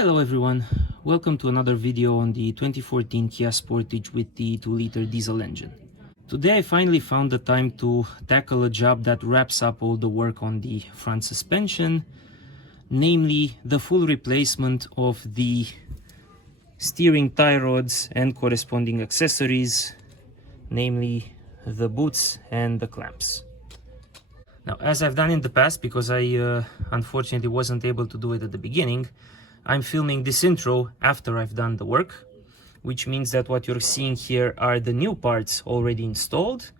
Hello everyone, welcome to another video on the 2014 Kia Sportage with the 2-liter diesel engine. Today I finally found the time to tackle a job that wraps up all the work on the front suspension, namely the full replacement of the steering tie rods and corresponding accessories, namely the boots and the clamps. Now, as I've done in the past, because I unfortunately wasn't able to do it at the beginning, I'm filming this intro after I've done the work, which means that what you're seeing here are the new parts already installed,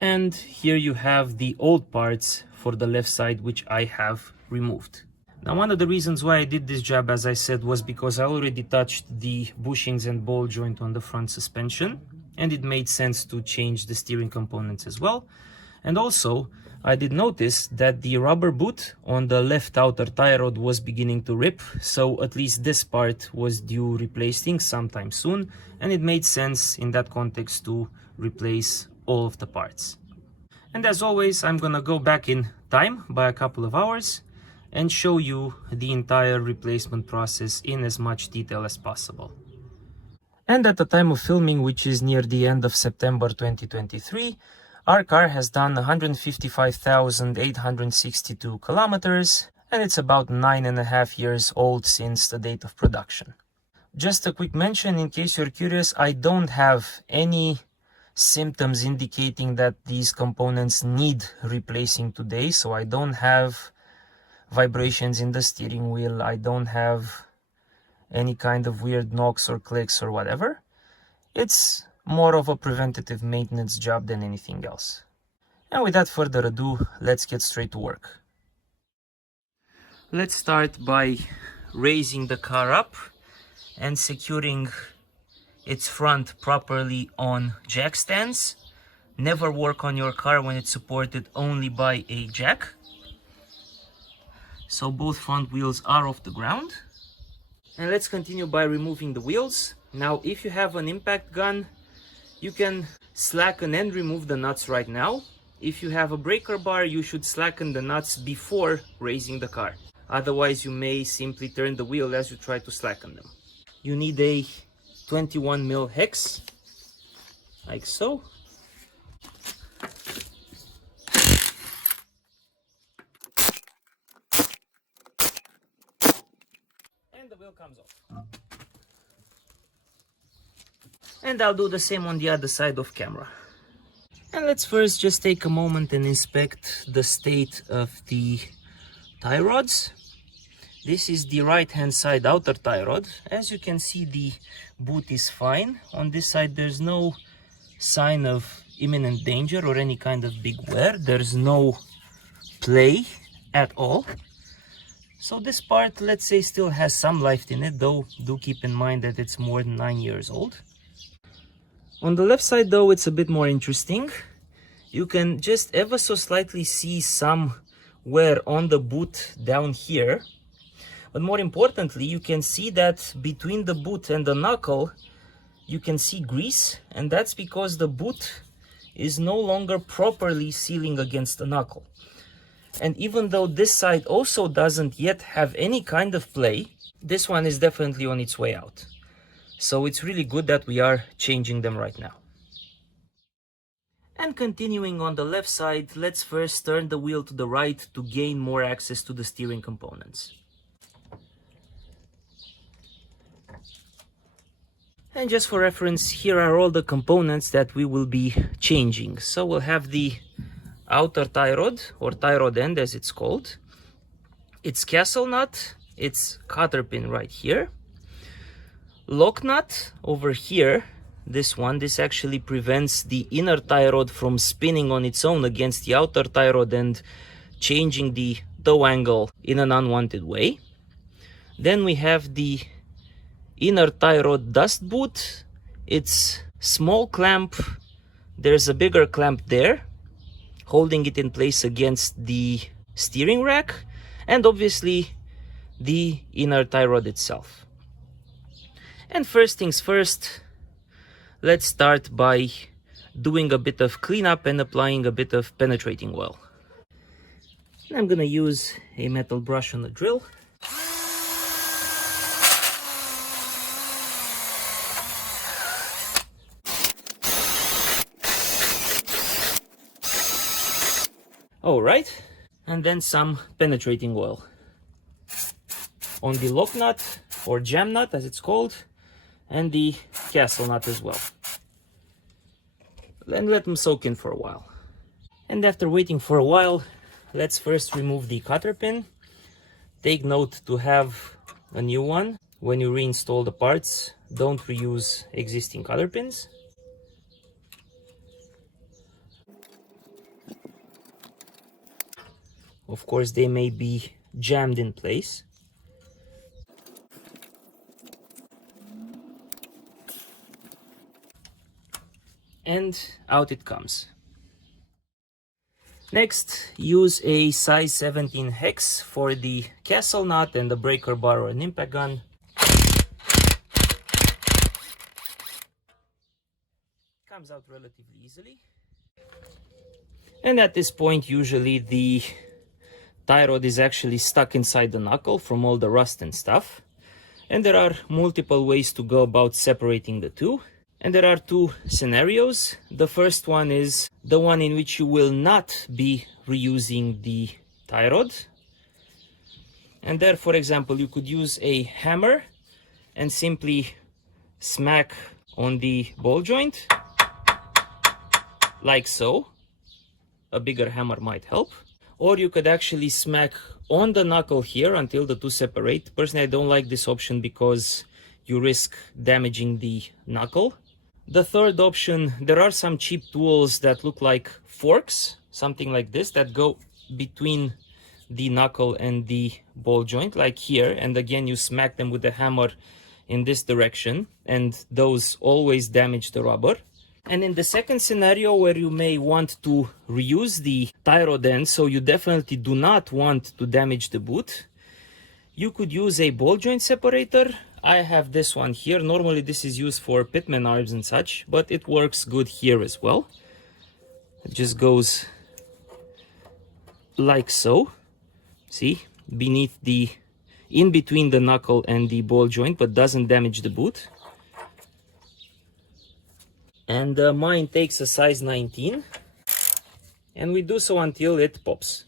and here you have the old parts for the left side, which I have removed. Now, one of the reasons why I did this job, as I said, was because I already touched the bushings and ball joint on the front suspension, and it made sense to change the steering components as well. And also, I did notice that the rubber boot on the left outer tie rod was beginning to rip, so at least this part was due replacing sometime soon, and it made sense in that context to replace all of the parts. And as always, I'm gonna go back in time by a couple of hours and show you the entire replacement process in as much detail as possible. And at the time of filming, which is near the end of September 2023, our car has done 155,862 kilometers, and it's about 9.5 years old since the date of production. Just a quick mention, in case you're curious, I don't have any symptoms indicating that these components need replacing today, so I don't have vibrations in the steering wheel, I don't have any kind of weird knocks or clicks or whatever. It's more of a preventative maintenance job than anything else. And without further ado, let's get straight to work. Let's start by raising the car up and securing its front properly on jack stands. Never work on your car when it's supported only by a jack. So both front wheels are off the ground. And let's continue by removing the wheels. Now, if you have an impact gun, you can slacken and remove the nuts right now. If you have a breaker bar, you should slacken the nuts before raising the car. Otherwise, you may simply turn the wheel as you try to slacken them. You need a 21mm hex, like so. And the wheel comes off. And I'll do the same on the other side of camera. And let's first just take a moment and inspect the state of the tie rods. This is the right hand side outer tie rod. As you can see, the boot is fine. On this side there's no sign of imminent danger or any kind of big wear. There's no play at all. So this part, let's say, still has some life in it, though do keep in mind that it's more than 9 years old. On the left side, though, it's a bit more interesting. You can just ever so slightly see some wear on the boot down here. But more importantly, you can see that between the boot and the knuckle, you can see grease. And that's because the boot is no longer properly sealing against the knuckle. And even though this side also doesn't yet have any kind of play, this one is definitely on its way out. So it's really good that we are changing them right now. And continuing on the left side, let's first turn the wheel to the right to gain more access to the steering components. And just for reference, here are all the components that we will be changing. So we'll have the outer tie rod, or tie rod end as it's called, its castle nut, its cotter pin right here, lock nut over here. This actually prevents the inner tie rod from spinning on its own against the outer tie rod and changing the toe angle in an unwanted way. Then we have the inner tie rod dust boot. It's small clamp, there's a bigger clamp there holding it in place against the steering rack, and obviously the inner tie rod itself. And first things first, let's start by doing a bit of cleanup and applying a bit of penetrating oil. I'm gonna use a metal brush on the drill. All right, and then some penetrating oil on the lock nut, or jam nut as it's called, and the castle nut as well. Then let them soak in for a while. And after waiting for a while, let's first remove the cotter pin. Take note to have a new one. When you reinstall the parts, don't reuse existing cotter pins. Of course, they may be jammed in place. And out it comes. Next, use a size 17 hex for the castle nut and the breaker bar or an impact gun. Comes out relatively easily. And at this point, usually the tie rod is actually stuck inside the knuckle from all the rust and stuff. And there are multiple ways to go about separating the two. And there are two scenarios. The first one is the one in which you will not be reusing the tie rod. And there, for example, you could use a hammer and simply smack on the ball joint, like so. A bigger hammer might help. Or you could actually smack on the knuckle here until the two separate. Personally, I don't like this option because you risk damaging the knuckle. The third option, there are some cheap tools that look like forks, something like this, that go between the knuckle and the ball joint, like here. And again, you smack them with the hammer in this direction, and those always damage the rubber. And in the second scenario, where you may want to reuse the tie rod end, so you definitely do not want to damage the boot, you could use a ball joint separator. I have this one here. Normally this is used for pitman arms and such, but it works good here as well. It just goes like so. See, beneath the, in between the knuckle and the ball joint, but doesn't damage the boot. And mine takes a size 19, and we do so until it pops.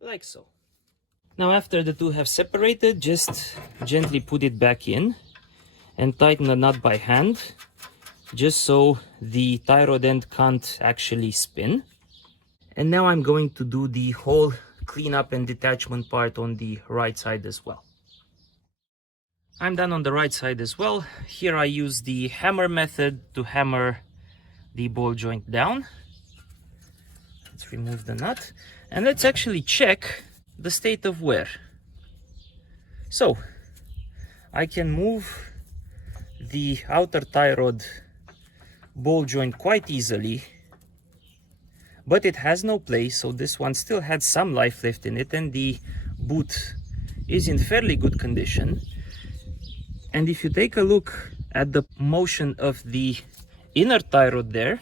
Like so. Now after the two have separated, just gently put it back in and tighten the nut by hand, just so the tie rod end can't actually spin. And now I'm going to do the whole cleanup and detachment part on the right side as well. I'm done on the right side as well. Here I use the hammer method to hammer the ball joint down. Let's remove the nut and let's actually check the state of wear. So I can move the outer tie rod ball joint quite easily, but it has no play, so this one still had some life left in it, and the boot is in fairly good condition. And if you take a look at the motion of the inner tie rod there,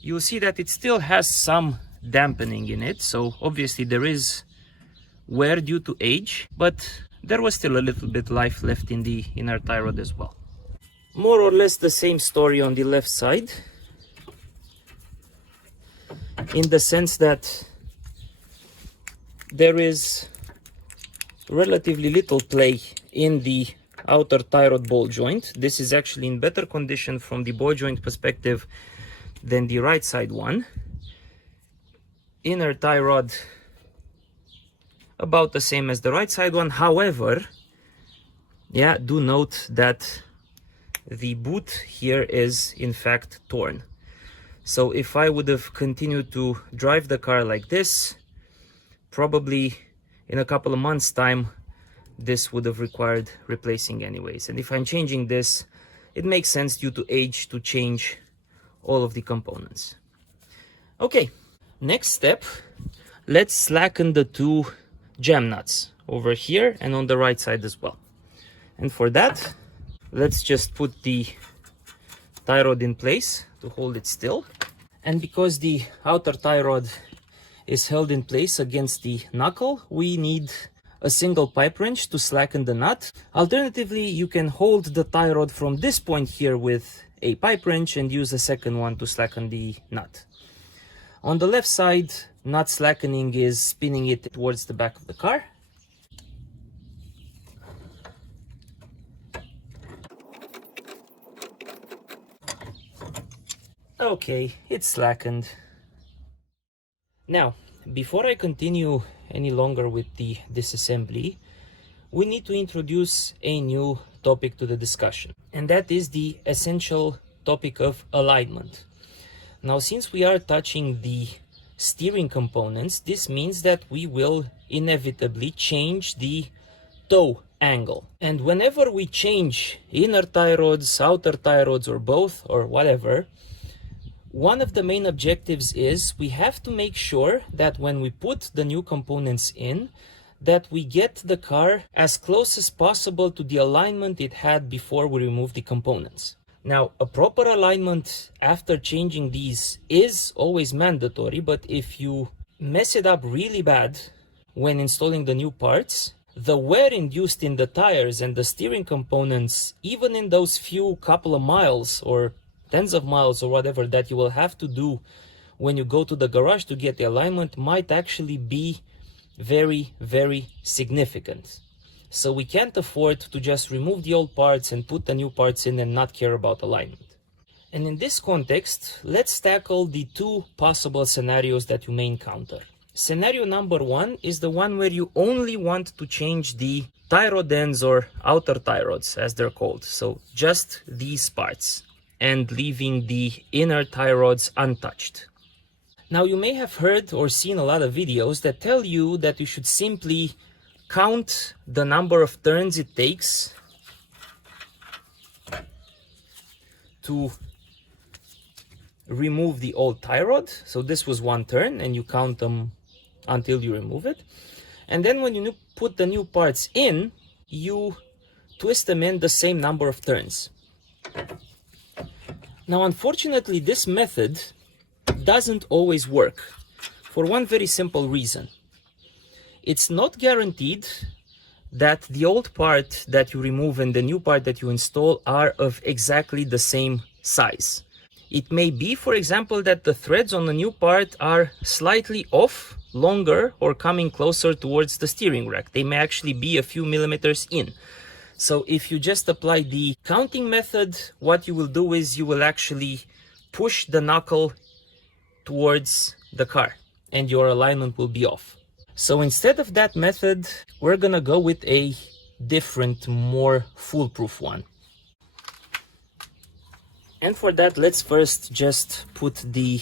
you'll see that it still has some dampening in it. So obviously there is wear due to age, but there was still a little bit life left in the inner tie rod as well. More or less the same story on the left side, in the sense that there is relatively little play in the outer tie rod ball joint. This is actually in better condition from the ball joint perspective than the right side one. Inner tie rod about the same as the right side one. However, yeah, do note that the boot here is in fact torn. So if I would have continued to drive the car like this, probably in a couple of months' time, this would have required replacing anyways. And if I'm changing this, it makes sense due to age to change all of the components. Okay, next step, let's slacken the two jam nuts over here and on the right side as well. And for that, let's just put the tie rod in place to hold it still. And because the outer tie rod is held in place against the knuckle, we need a single pipe wrench to slacken the nut. Alternatively, you can hold the tie rod from this point here with a pipe wrench and use a second one to slacken the nut. On the left side, nut slackening is spinning it towards the back of the car. Okay, it's slackened. Now, before I continue any longer with the disassembly, we need to introduce a new topic to the discussion, and that is the essential topic of alignment. Now, since we are touching the steering components, this means that we will inevitably change the toe angle. And whenever we change inner tie rods, outer tie rods, or both, or whatever, one of the main objectives is we have to make sure that when we put the new components in, that we get the car as close as possible to the alignment it had before we remove the components. Now, a proper alignment after changing these is always mandatory, but if you mess it up really bad when installing the new parts, the wear induced in the tires and the steering components, even in those few couple of miles or tens of miles or whatever that you will have to do when you go to the garage to get the alignment, might actually be very, very significant. So we can't afford to just remove the old parts and put the new parts in and not care about alignment. And in this context, let's tackle the two possible scenarios that you may encounter. Scenario number one is the one where you only want to change the tie rod ends, or outer tie rods as they're called, so just these parts, and leaving the inner tie rods untouched. Now, you may have heard or seen a lot of videos that tell you that you should simply count the number of turns it takes to remove the old tie rod. So this was one turn, and you count them until you remove it. And then when you put the new parts in, you twist them in the same number of turns. Now, unfortunately, this method doesn't always work for one very simple reason. It's not guaranteed that the old part that you remove and the new part that you install are of exactly the same size. It may be, for example, that the threads on the new part are slightly off, longer, or coming closer towards the steering rack. They may actually be a few millimeters in. So if you just apply the counting method, what you will do is you will actually push the knuckle towards the car and your alignment will be off. So instead of that method, we're gonna go with a different, more foolproof one. And for that, let's first just put the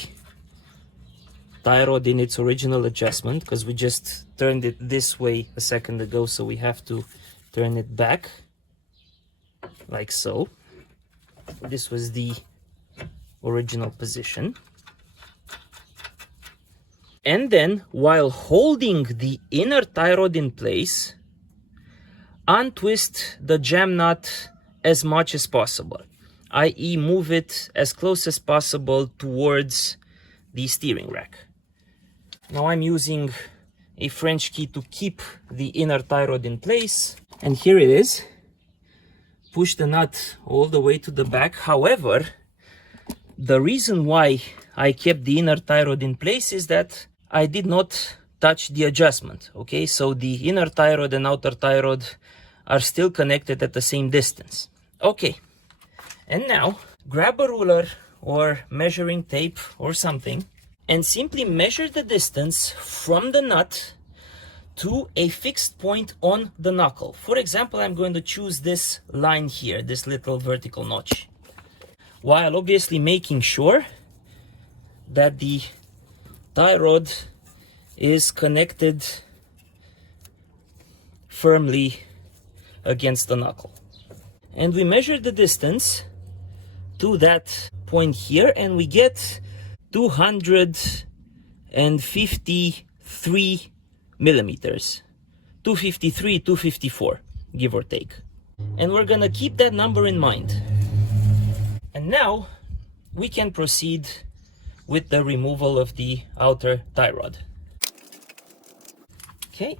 tie rod in its original adjustment, because we just turned it this way a second ago, so we have to turn it back like so. This was the original position. And then, while holding the inner tie rod in place, untwist the jam nut as much as possible, i.e. move it as close as possible towards the steering rack. Now I'm using a French key to keep the inner tie rod in place, and here it is. Push the nut all the way to the back. However, the reason why I kept the inner tie rod in place is that I did not touch the adjustment. Okay, so the inner tie rod and outer tie rod are still connected at the same distance. Okay, and now grab a ruler or measuring tape or something and simply measure the distance from the nut to a fixed point on the knuckle. For example, I'm going to choose this line here, this little vertical notch, while obviously making sure that the tie rod is connected firmly against the knuckle. And we measure the distance to that point here, and we get 253 millimeters, 253, 254, give or take. And we're gonna keep that number in mind. And now we can proceed with the removal of the outer tie rod. Okay.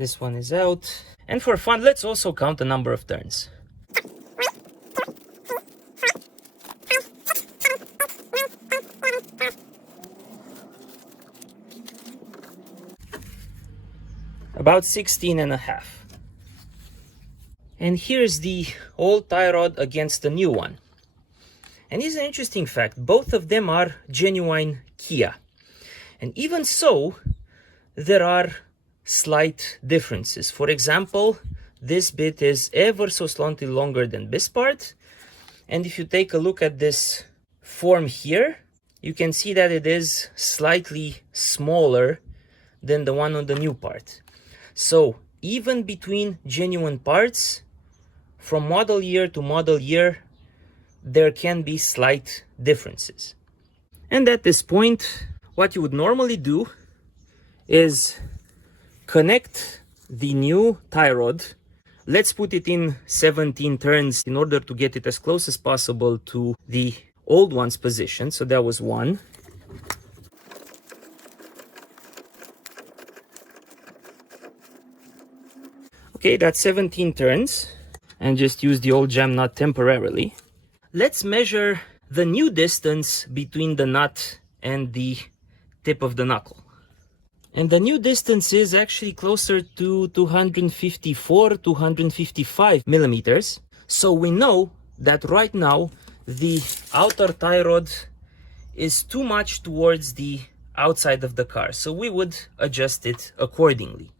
This one is out. And for fun, let's also count the number of turns. About 16 and a half. And here's the old tie rod against the new one. And here's an interesting fact. Both of them are genuine Kia. And even so, there are slight differences. For example, this bit is ever so slightly longer than this part. And if you take a look at this form here, you can see that it is slightly smaller than the one on the new part. So even between genuine parts, from model year to model year, there can be slight differences. And at this point, what you would normally do is connect the new tie rod. Let's put it in 17 turns in order to get it as close as possible to the old one's position. So that was one. Okay, that's 17 turns, and just use the old jam nut temporarily. Let's measure the new distance between the nut and the tip of the knuckle. And the new distance is actually closer to 254, 255 millimeters. So we know that right now the outer tie rod is too much towards the outside of the car. So we would adjust it accordingly.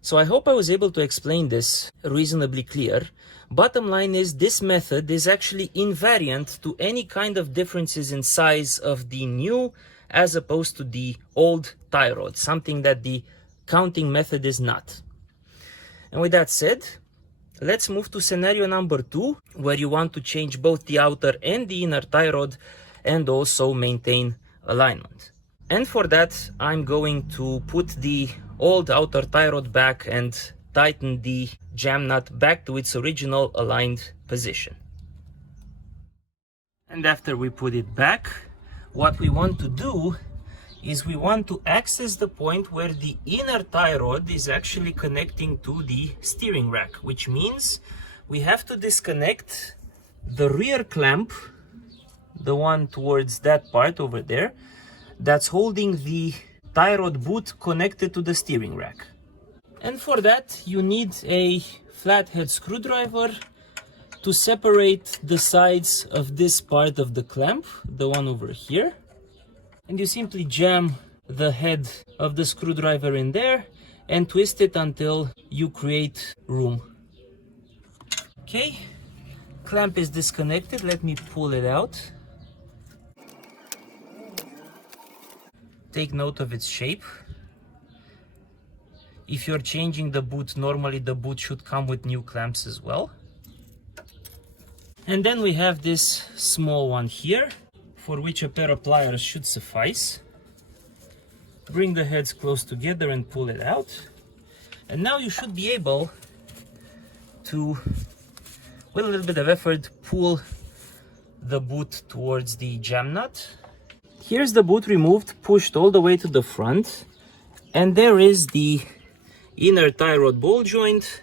So I hope I was able to explain this reasonably clear. Bottom line is, this method is actually invariant to any kind of differences in size of the new as opposed to the old tie rod, something that the counting method is not. And with that said, let's move to scenario number 2, where you want to change both the outer and the inner tie rod and also maintain alignment. And for that, I'm going to put the old outer tie rod back and tighten the jam nut back to its original aligned position. And after we put it back, what we want to do is we want to access the point where the inner tie rod is actually connecting to the steering rack, which means we have to disconnect the rear clamp, the one towards that part over there, that's holding the tie rod boot connected to the steering rack. And for that, you need a flathead screwdriver to separate the sides of this part of the clamp, the one over here. And you simply jam the head of the screwdriver in there and twist it until you create room. Okay, clamp is disconnected. Let me pull it out. Take note of its shape. If you're changing the boot, normally the boot should come with new clamps as well. And then we have this small one here, for which a pair of pliers should suffice. Bring the heads close together and pull it out. And now you should be able to, with a little bit of effort, pull the boot towards the jam nut. Here's the boot removed, pushed all the way to the front. And there is the inner tie rod ball joint.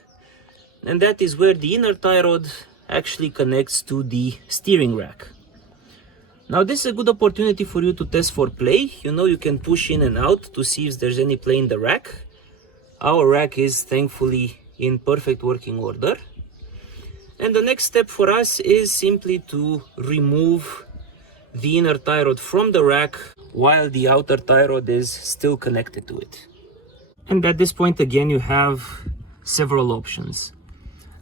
And that is where the inner tie rod actually connects to the steering rack. Now this is a good opportunity for you to test for play. You know, you can push in and out to see if there's any play in the rack. Our rack is thankfully in perfect working order. And the next step for us is simply to remove the inner tie rod from the rack while the outer tie rod is still connected to it. And at this point again, you have several options.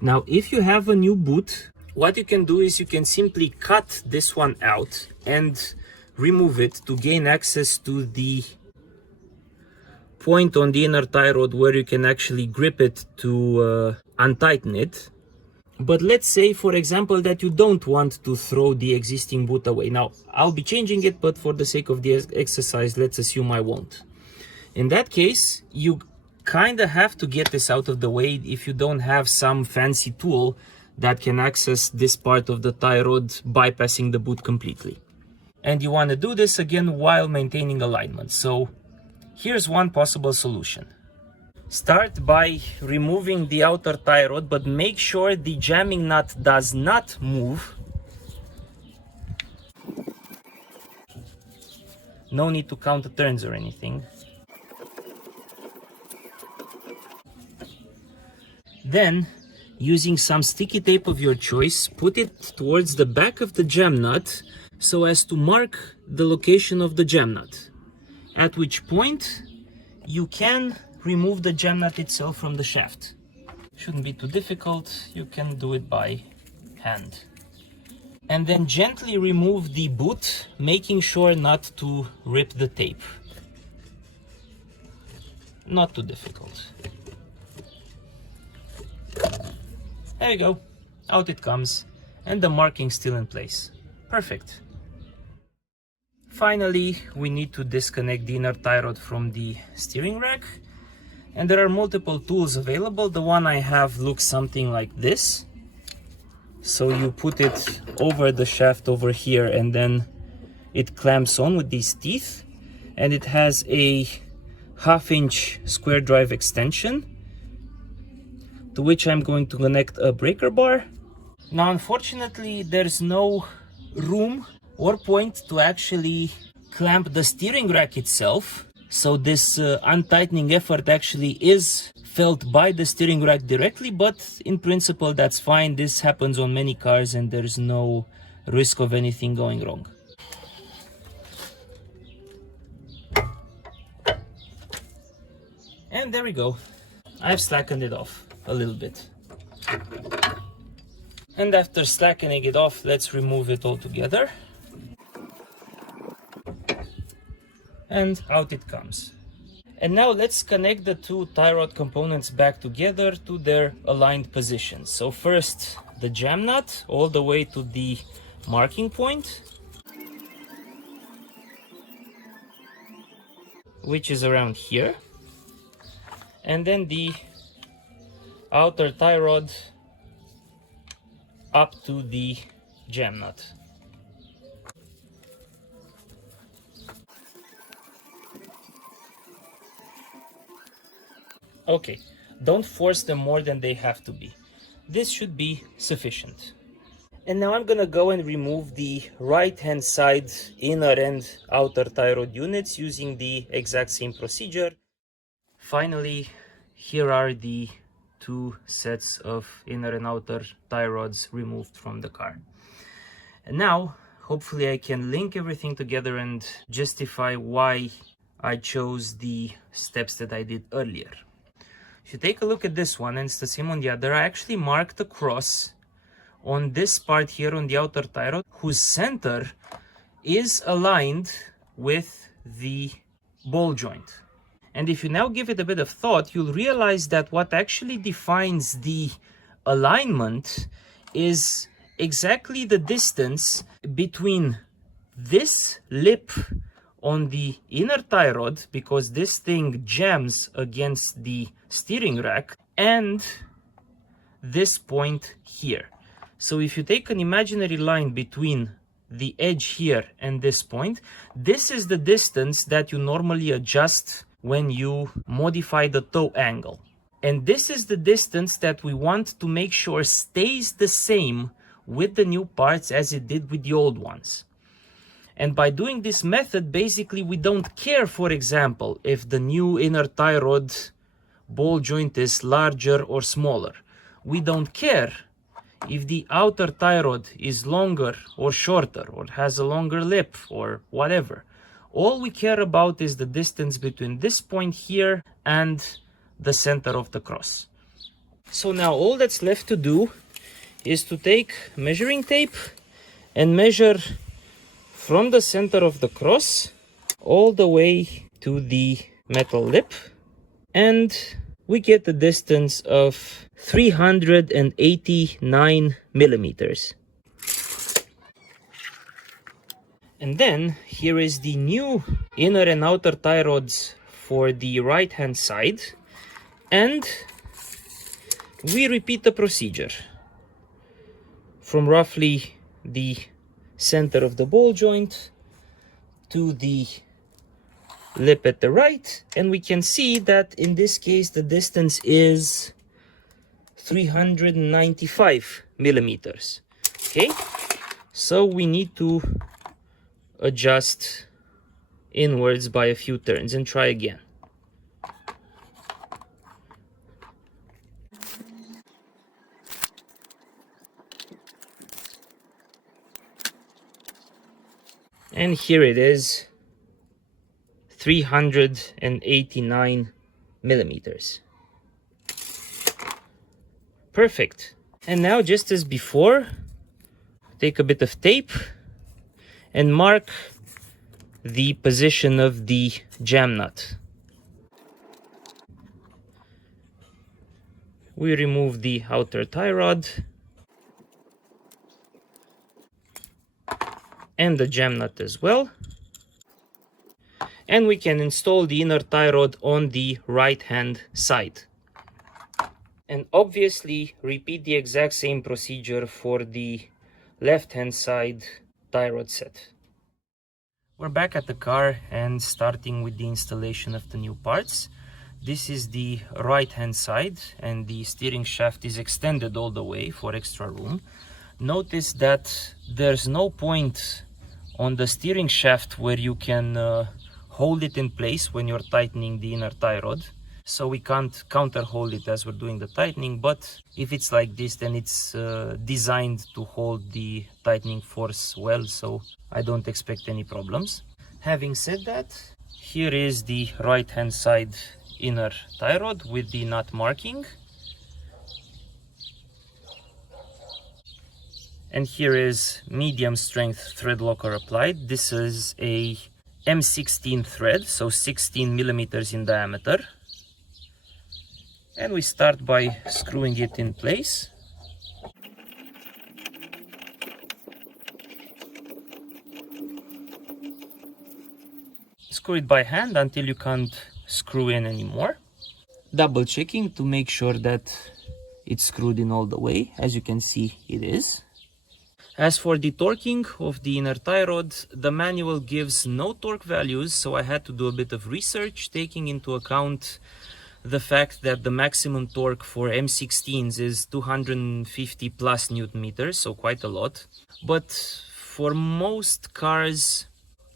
Now, if you have a new boot, what you can do is you can simply cut this one out and remove it to gain access to the point on the inner tie rod where you can actually grip it to untighten it. But let's say, for example, that you don't want to throw the existing boot away. Now, I'll be changing it, but for the sake of the exercise, let's assume I won't. In that case, you kind of have to get this out of the way if you don't have some fancy tool that can access this part of the tie rod, bypassing the boot completely. And you want to do this again while maintaining alignment. So here's one possible solution. Start by removing the outer tie rod, but make sure the jamming nut does not move. No need to count the turns or anything. Then, using some sticky tape of your choice, put it towards the back of the jam nut so as to mark the location of the jam nut. At which point, you can remove the jam nut itself from the shaft. Shouldn't be too difficult, you can do it by hand. And then gently remove the boot, making sure not to rip the tape. Not too difficult. There you go, out it comes, and the marking's still in place. Perfect. Finally, we need to disconnect the inner tie rod from the steering rack. And there are multiple tools available. The one I have looks something like this. So you put it over the shaft over here, and then it clamps on with these teeth. And it has a 1/2-inch square drive extension, to which I'm going to connect a breaker bar. Now, unfortunately, there's no room or point to actually clamp the steering rack itself. So this untightening effort actually is felt by the steering rack directly, but in principle, that's fine. This happens on many cars and there's no risk of anything going wrong. And there we go. I've slackened it off a little bit. And after slackening it off, let's remove it all together. And out it comes. And now let's connect the two tie rod components back together to their aligned positions. So first, the jam nut all the way to the marking point, which is around here. And then the outer tie rod up to the jam nut. Okay, don't force them more than they have to be. This should be sufficient. And now I'm gonna go and remove the right hand side inner and outer tie rod units using the exact same procedure. Finally, here are the two sets of inner and outer tie rods removed from the car. And now, hopefully I can link everything together and justify why I chose the steps that I did earlier. If you take a look at this one, and it's the same on the other, I actually marked a cross on this part here on the outer tie rod, whose center is aligned with the ball joint. And if you now give it a bit of thought, you'll realize that what actually defines the alignment is exactly the distance between this lip on the inner tie rod, because this thing jams against the steering rack, and this point here. So if you take an imaginary line between the edge here and this point, this is the distance that you normally adjust when you modify the toe angle. And this is the distance that we want to make sure stays the same with the new parts as it did with the old ones. And by doing this method, basically we don't care, for example, if the new inner tie rod ball joint is larger or smaller. We don't care if the outer tie rod is longer or shorter, or has a longer lip, or whatever. All we care about is the distance between this point here and the center of the cross. So now all that's left to do is to take measuring tape and measure from the center of the cross all the way to the metal lip, and we get the distance of 389 millimeters. And then here is the new inner and outer tie rods for the right hand side, and we repeat the procedure from roughly the center of the ball joint to the lip at the right, and we can see that in this case the distance is 395 millimeters. Okay, so we need to adjust inwards by a few turns and try again. And here it is, 389 millimeters. Perfect. And now, just as before, take a bit of tape and mark the position of the jam nut. We remove the outer tie rod and the jam nut as well. And we can install the inner tie rod on the right hand side. And obviously repeat the exact same procedure for the left hand side tie rod set. We're back at the car and starting with the installation of the new parts. This is the right hand side and the steering shaft is extended all the way for extra room. Notice that there's no point on the steering shaft where you can hold it in place when you're tightening the inner tie rod. So we can't counter hold it as we're doing the tightening, but if it's like this, then it's designed to hold the tightening force well, so I don't expect any problems. Having said that, here is the right hand side inner tie rod with the nut marking. And here is medium strength thread locker applied. This is a M16 thread, so 16 millimeters in diameter. And we start by screwing it in place. Screw it by hand until you can't screw in anymore. Double checking to make sure that it's screwed in all the way. As you can see, it is. As for the torquing of the inner tie rod, the manual gives no torque values, so I had to do a bit of research, taking into account the fact that the maximum torque for M16s is 250 plus Newton meters, so quite a lot. But for most cars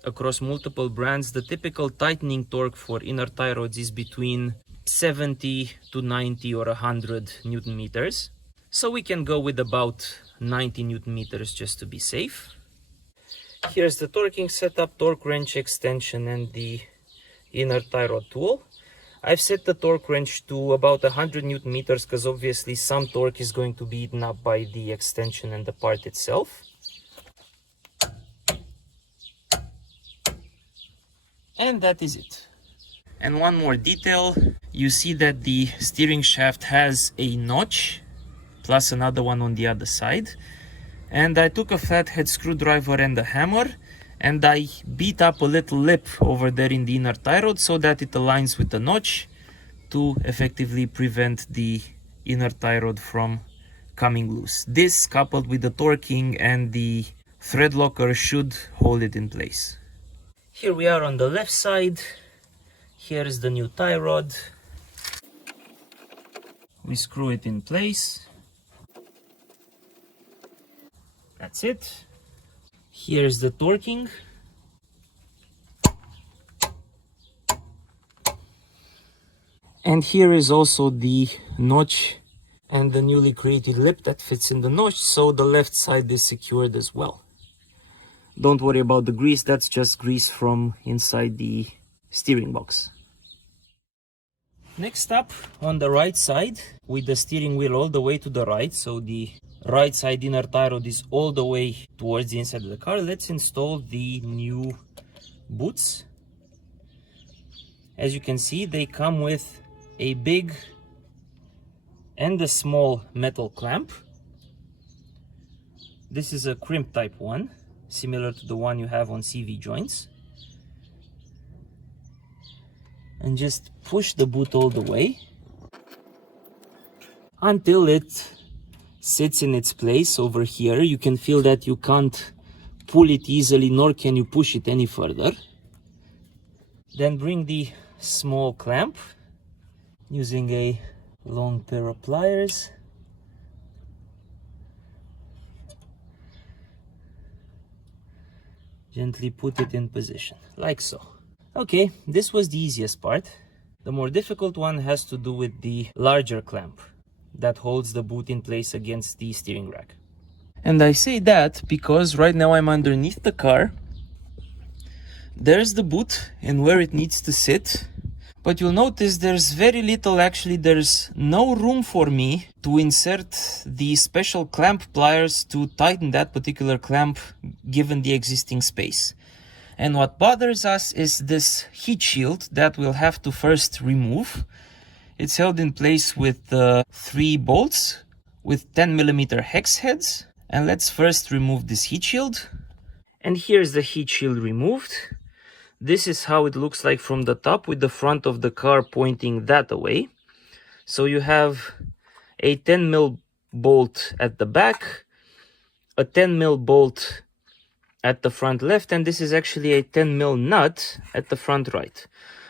across multiple brands, the typical tightening torque for inner tie rods is between 70 to 90 or 100 Newton meters. So we can go with about 90 Newton meters just to be safe. Here's the torquing setup, torque wrench extension and the inner tie rod tool. I've set the torque wrench to about 100 Newton meters because obviously some torque is going to be eaten up by the extension and the part itself. And that is it. And one more detail, you see that the steering shaft has a notch plus another one on the other side. And I took a flathead screwdriver and a hammer and I beat up a little lip over there in the inner tie rod so that it aligns with the notch to effectively prevent the inner tie rod from coming loose. This, coupled with the torquing and the thread locker, should hold it in place. Here we are on the left side. Here is the new tie rod. We screw it in place. That's it. Here's the torquing. And here is also the notch and the newly created lip that fits in the notch, so the left side is secured as well. Don't worry about the grease, that's just grease from inside the steering box. Next up, on the right side, with the steering wheel all the way to the right, so the right side inner tie rod is all the way towards the inside of the car, let's install the new boots. As you can see, they come with a big and a small metal clamp. This is a crimp type one, similar to the one you have on CV joints. And just push the boot all the way until it sits in its place over here. You can feel that you can't pull it easily, nor can you push it any further. Then bring the small clamp using a long pair of pliers. Gently put it in position, like so. Okay, this was the easiest part. The more difficult one has to do with the larger clamp that holds the boot in place against the steering rack. And I say that because right now I'm underneath the car. There's the boot and where it needs to sit. But you'll notice there's very little, actually there's no room for me to insert the special clamp pliers to tighten that particular clamp given the existing space. And what bothers us is this heat shield that we'll have to first remove. It's held in place with 3 bolts with 10mm hex heads. And let's first remove this heat shield. And here's the heat shield removed. This is how it looks like from the top, with the front of the car pointing that way. So you have a 10mm bolt at the back, a 10mm bolt at the front left, and this is actually a 10mm nut at the front right.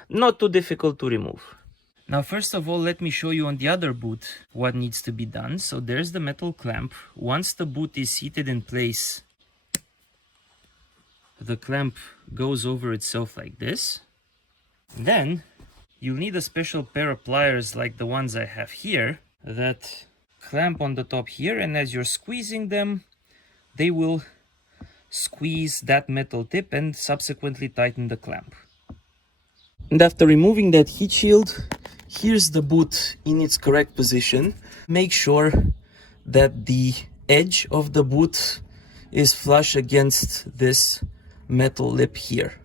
Not too difficult to remove. Now, first of all, let me show you on the other boot what needs to be done. So there's the metal clamp. Once the boot is seated in place, the clamp goes over itself like this. Then you'll need a special pair of pliers like the ones I have here that clamp on the top here, and as you're squeezing them, they will squeeze that metal tip and subsequently tighten the clamp. And after removing that heat shield, here's the boot in its correct position. Make sure that the edge of the boot is flush against this metal lip here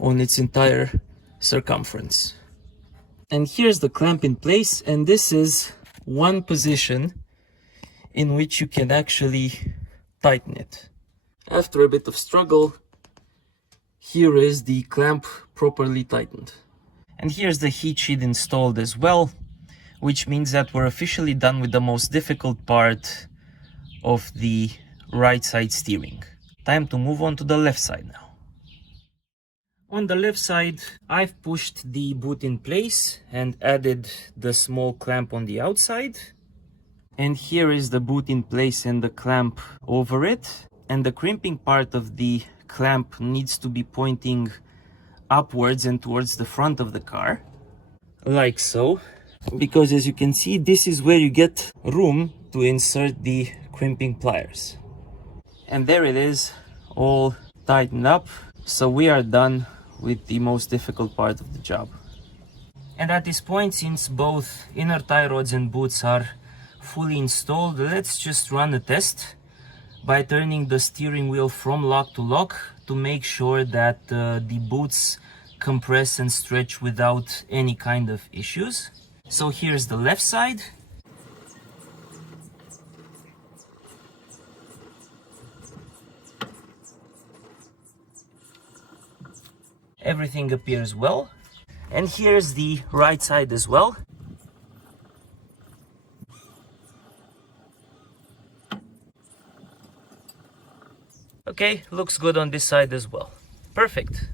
on its entire circumference. And here's the clamp in place, and this is one position in which you can actually tighten it. After a bit of struggle, here is the clamp properly tightened. And here's the heat shield installed as well, which means that we're officially done with the most difficult part of the right side steering. Time to move on to the left side now. On the left side, I've pushed the boot in place and added the small clamp on the outside. And here is the boot in place and the clamp over it. And the crimping part of the clamp needs to be pointing upwards and towards the front of the car, like so. Because as you can see, this is where you get room to insert the crimping pliers. And there it is, all tightened up. So we are done with the most difficult part of the job. And at this point, since both inner tie rods and boots are fully installed, let's just run a test by turning the steering wheel from lock to lock to make sure that the boots compress and stretch without any kind of issues. So here's the left side. Everything appears well. And here's the right side as well. Okay, looks good on this side as well. Perfect.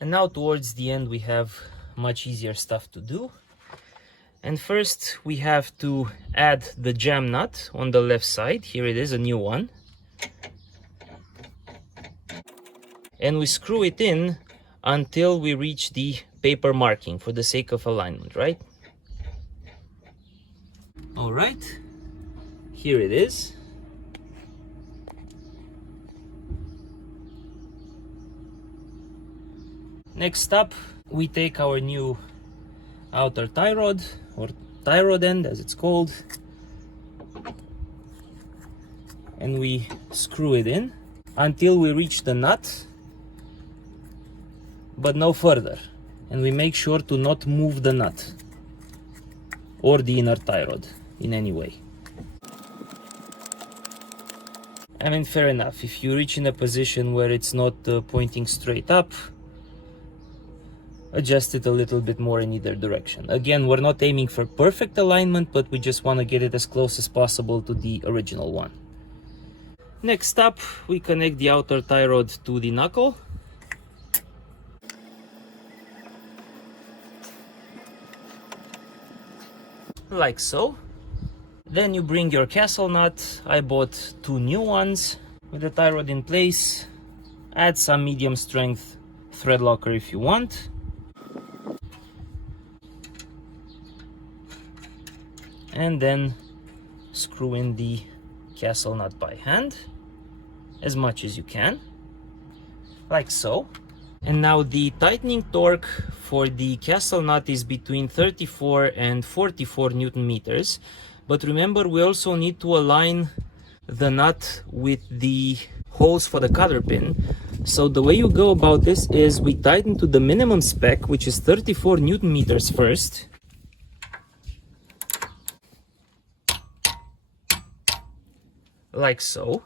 And now towards the end we have much easier stuff to do. And first we have to add the jam nut on the left side. Here it is, a new one. And we screw it in until we reach the paper marking for the sake of alignment, right? All right, here it is. Next up, we take our new outer tie rod, or tie rod end as it's called, and we screw it in until we reach the nut, but no further. And we make sure to not move the nut or the inner tie rod in any way. I mean, fair enough, if you reach in a position where it's not pointing straight up, adjust it a little bit more in either direction. Again, we're not aiming for perfect alignment, but we just want to get it as close as possible to the original one. Next up, we connect the outer tie rod to the knuckle. like so. Then you bring your castle nut. I bought 2 new ones with the tie rod in place. Add some medium strength thread locker if you want. And then screw in the castle nut by hand as much as you can, like so. And now the tightening torque for the castle nut is between 34 and 44 Newton meters. But remember, we also need to align the nut with the holes for the cotter pin. So the way you go about this is we tighten to the minimum spec, which is 34 Newton meters first. Like so.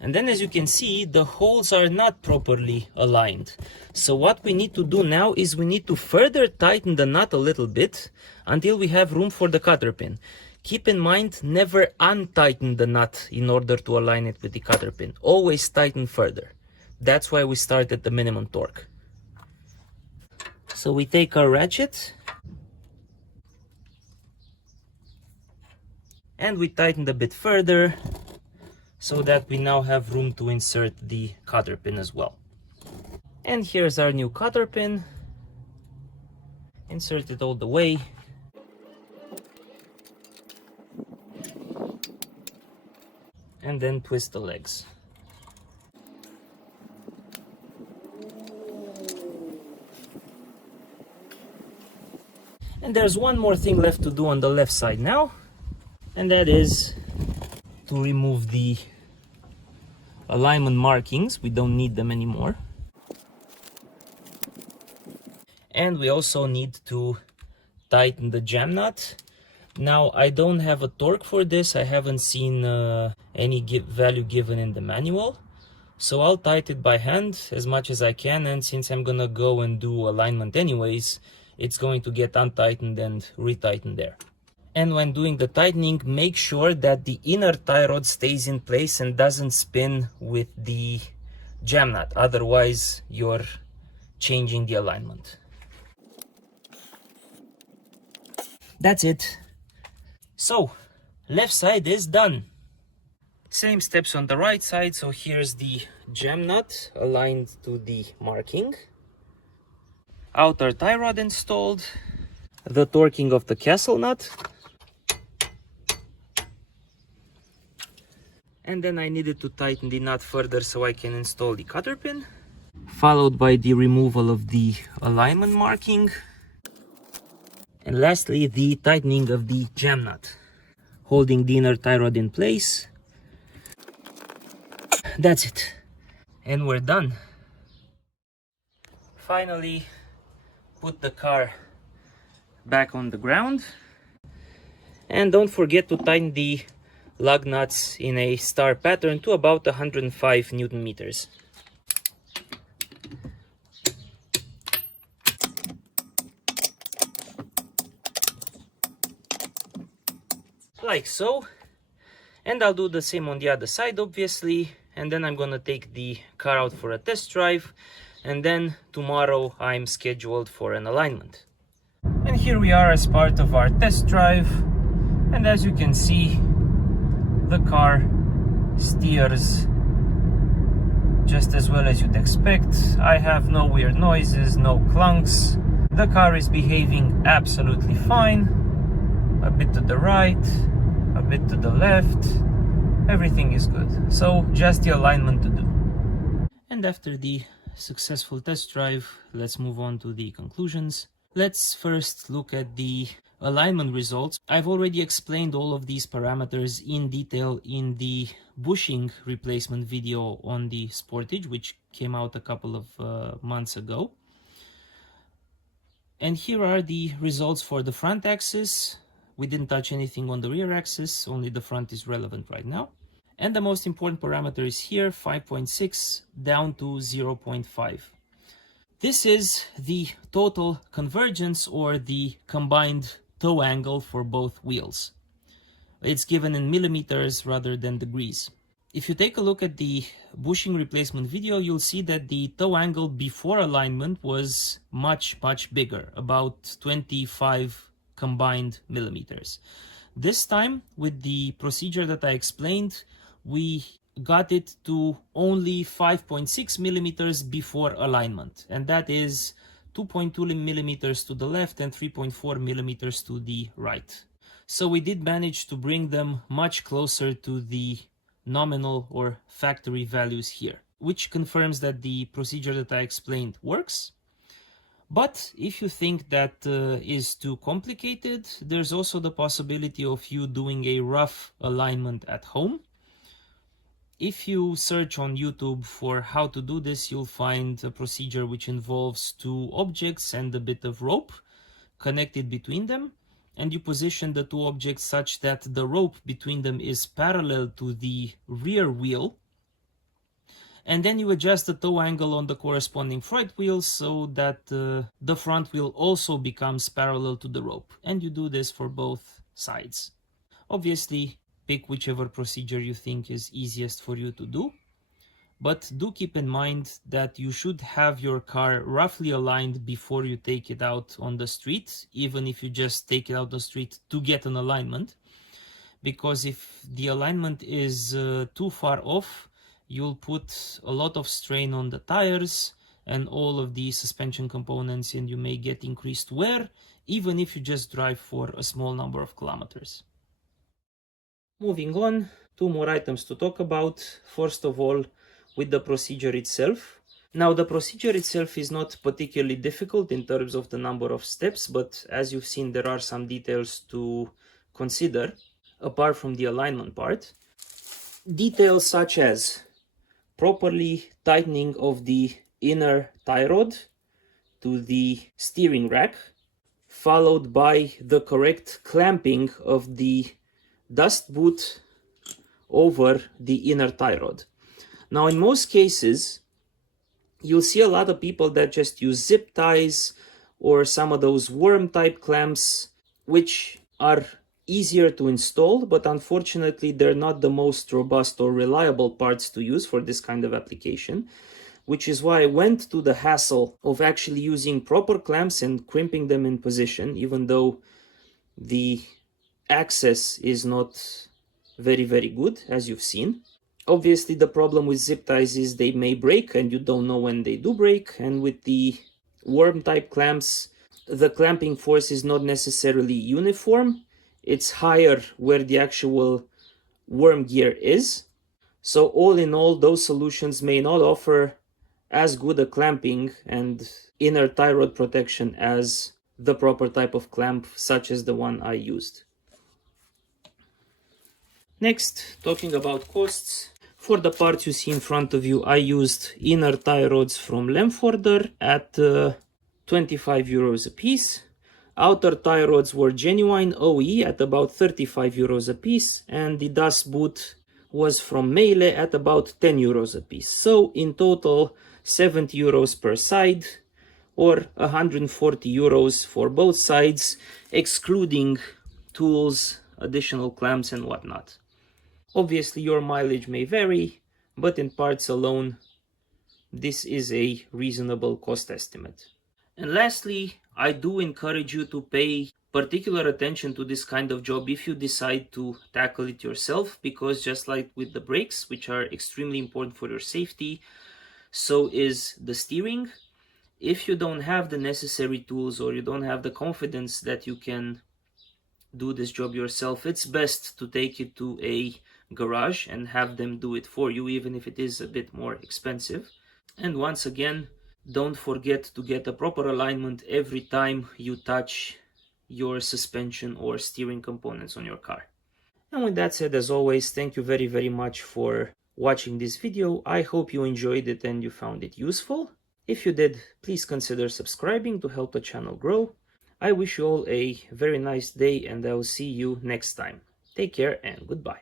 And then, as you can see, the holes are not properly aligned. So what we need to do now is we need to further tighten the nut a little bit until we have room for the cotter pin. Keep in mind, never untighten the nut in order to align it with the cotter pin. Always tighten further. That's why we start at the minimum torque. So we take our ratchet and we tighten a bit further, so that we now have room to insert the cotter pin as well. And here's our new cotter pin. Insert it all the way. And then twist the legs. And there's one more thing left to do on the left side now, and that is to remove the alignment markings. We don't need them anymore. And we also need to tighten the jam nut. Now, I don't have a torque for this. I haven't seen any value given in the manual. So I'll tighten it by hand as much as I can. And since I'm gonna go and do alignment anyways, it's going to get untightened and retightened there. And when doing the tightening, make sure that the inner tie rod stays in place and doesn't spin with the jam nut. Otherwise, you're changing the alignment. That's it. So, left side is done. Same steps on the right side. So here's the jam nut aligned to the marking. Outer tie rod installed. The torquing of the castle nut. And then I needed to tighten the nut further so I can install the cotter pin, followed by the removal of the alignment marking, and lastly the tightening of the jam nut, holding the inner tie rod in place. That's it, and we're done. Finally, put the car back on the ground, and don't forget to tighten the lug nuts in a star pattern to about 105 Newton meters. Like so. And I'll do the same on the other side, obviously. And then I'm gonna take the car out for a test drive. And then tomorrow I'm scheduled for an alignment. And here we are as part of our test drive. And as you can see, the car steers just as well as you'd expect. I have no weird noises, no clunks. The car is behaving absolutely fine. A bit to the right, a bit to the left. Everything is good. So just the alignment to do. And after the successful test drive, let's move on to the conclusions. Let's first look at the alignment results. I've already explained all of these parameters in detail in the bushing replacement video on the Sportage, which came out a couple of months ago. And here are the results for the front axis. We didn't touch anything on the rear axis, only the front is relevant right now. And the most important parameter is here, 5.6 down to 0.5. This is the total convergence, or the combined toe angle for both wheels. It's given in millimeters rather than degrees. If you take a look at the bushing replacement video, you'll see that the toe angle before alignment was much bigger, about 25 combined millimeters. This time, with the procedure that I explained, we got it to only 5.6 millimeters before alignment, and that is 2.2 millimeters to the left and 3.4 millimeters to the right. So we did manage to bring them much closer to the nominal or factory values here, which confirms that the procedure that I explained works. But if you think that is too complicated, there's also the possibility of you doing a rough alignment at home. If you search on YouTube for how to do this, you'll find a procedure which involves two objects and a bit of rope connected between them, and you position the two objects such that the rope between them is parallel to the rear wheel, and then you adjust the toe angle on the corresponding front wheel so that the front wheel also becomes parallel to the rope, and you do this for both sides. Obviously, pick whichever procedure you think is easiest for you to do, but do keep in mind that you should have your car roughly aligned before you take it out on the street, even if you just take it out the street to get an alignment, because if the alignment is too far off, you'll put a lot of strain on the tires and all of the suspension components, and you may get increased wear, even if you just drive for a small number of kilometers. Moving on, two more items to talk about. First of all, with the procedure itself. Now, the procedure itself is not particularly difficult in terms of the number of steps, but as you've seen, there are some details to consider apart from the alignment part. Details such as properly tightening of the inner tie rod to the steering rack, followed by the correct clamping of the dust boot over the inner tie rod. Now, in most cases, you'll see a lot of people that just use zip ties or some of those worm type clamps, which are easier to install, but unfortunately they're not the most robust or reliable parts to use for this kind of application, which is why I went to the hassle of actually using proper clamps and crimping them in position, even though the access is not very good, as you've seen. Obviously, the problem with zip ties is they may break and you don't know when they do break, and with the worm type clamps, the clamping force is not necessarily uniform. It's higher where the actual worm gear is. So all in all, those solutions may not offer as good a clamping and inner tie rod protection as the proper type of clamp, such as the one I used. Next, talking about costs. For the parts you see in front of you, I used inner tie rods from Lemforder at 25 euros a piece. Outer tie rods were genuine OE at about 35 euros a piece, and the dust boot was from Meile at about 10 euros a piece. So in total, 70 euros per side, or 140 euros for both sides, excluding tools, additional clamps and whatnot. Obviously, your mileage may vary, but in parts alone, this is a reasonable cost estimate. And lastly, I do encourage you to pay particular attention to this kind of job if you decide to tackle it yourself, because just like with the brakes, which are extremely important for your safety, so is the steering. If you don't have the necessary tools or you don't have the confidence that you can do this job yourself, it's best to take it to a garage and have them do it for you, even if it is a bit more expensive. And once again, don't forget to get a proper alignment every time you touch your suspension or steering components on your car. And with that said, as always, thank you very much for watching this video. I hope you enjoyed it and you found it useful. If you did, please consider subscribing to help the channel grow. I wish you all a very nice day, and I will see you next time. Take care and goodbye.